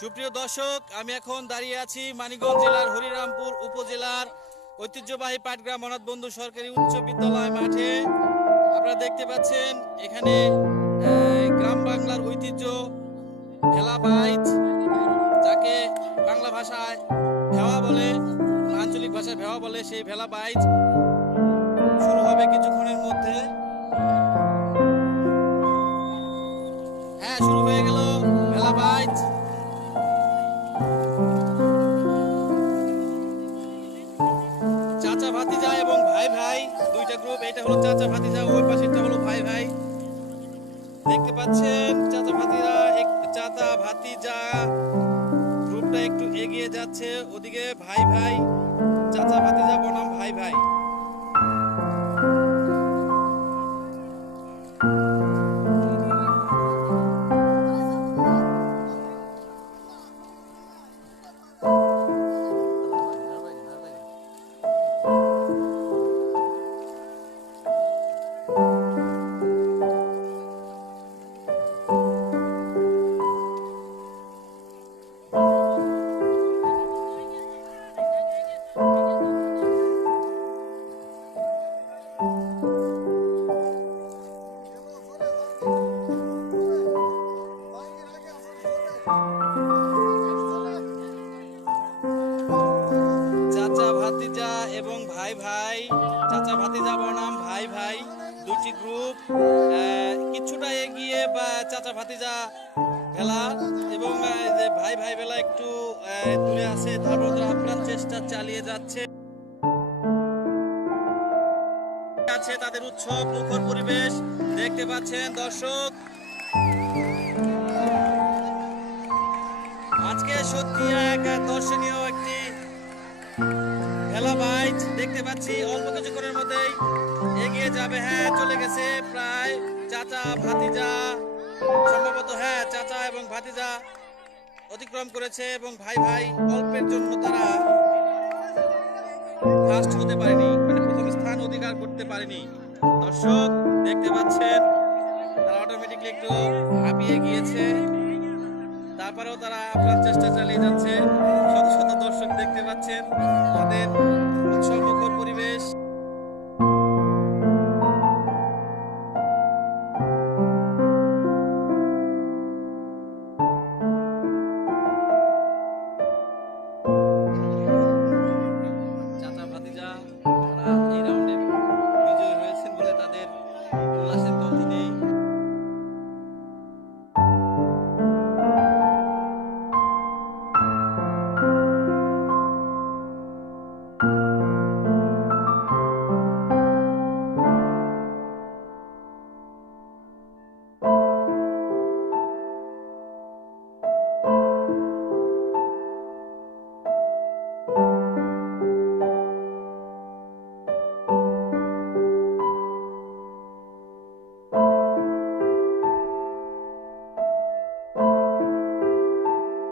সুপ্রিয় দর্শক, আমি এখন দাঁড়িয়ে আছি মানিকগঞ্জ জেলার হরিরামপুর উপজেলার ঐতিহ্যবাহী পাটগ্রাম অনাথ বন্ধু সরকারি উচ্চ বিদ্যালয় মাঠে। আপনারা দেখতে পাচ্ছেন এখানে গ্রাম বাংলার ঐতিহ্য ভেলা বাইচ, যাকে বাংলা ভাষায় ভেওয়া বলে, আঞ্চলিক ভাষায় ভেওয়া বলে, সেই ভেলা বাইচ শুরু হবে কিছুক্ষণের মধ্যে। হ্যাঁ, শুরু হয়ে গেল ভেলা বাইচ। চাচা ভাতিজা এবং ভাই ভাই দুইটা গ্রুপ, এটা হলো চাচা ভাতিজা, ওই পাশেরটা হলো ভাই ভাই। দেখতে পাচ্ছেন চাচা ভাতিজা গ্রুপটা একটু এগিয়ে যাচ্ছে, ওদিকে ভাই ভাই, চাচা ভাতিজা বনাম ভাই ভাই। চাচা ভাতিজা এবং ভাই ভাই, চাচা ভাতিজা বনাম ভাই ভাই, দুটি গ্রুপ কিছুটা এগিয়ে বা চাচা ভাতিজা ভেলা এবং যে ভাই ভাই ভেলা একটু দূরে আছে। তারপর তারা আপ্রাণ চেষ্টা চালিয়ে যাচ্ছে, তাদের উৎসব মুখর পরিবেশ দেখতে পাচ্ছেন দর্শক। আজকে সত্যি এক দর্শনীয় একটি ভেলা বাইচ দেখতে পাচ্ছি, অল্প কিছুক্ষণের মধ্যেই এগিয়ে যাবে। হ্যাঁ, চলে গেছে প্রায় চাচা ভাতিজা, সম্ভবত হ্যাঁ চাচা এবং ভাতিজা অতিক্রম করেছে এবং ভাই ভাই অল্পের জন্য তারা ফার্স্ট হতে পারেনি, মানে প্রথম স্থান অধিকার করতে পারেনি। দর্শক দেখতে পাচ্ছেন তারা অটোমেটিকলি একটু হাঁপিয়ে গিয়েছে, তারপরেও তারা আপনার চেষ্টা চালিয়ে যাচ্ছে। শত শত দর্শক দেখতে পাচ্ছেন, তাদের উৎসবমুখর পরিবেশ।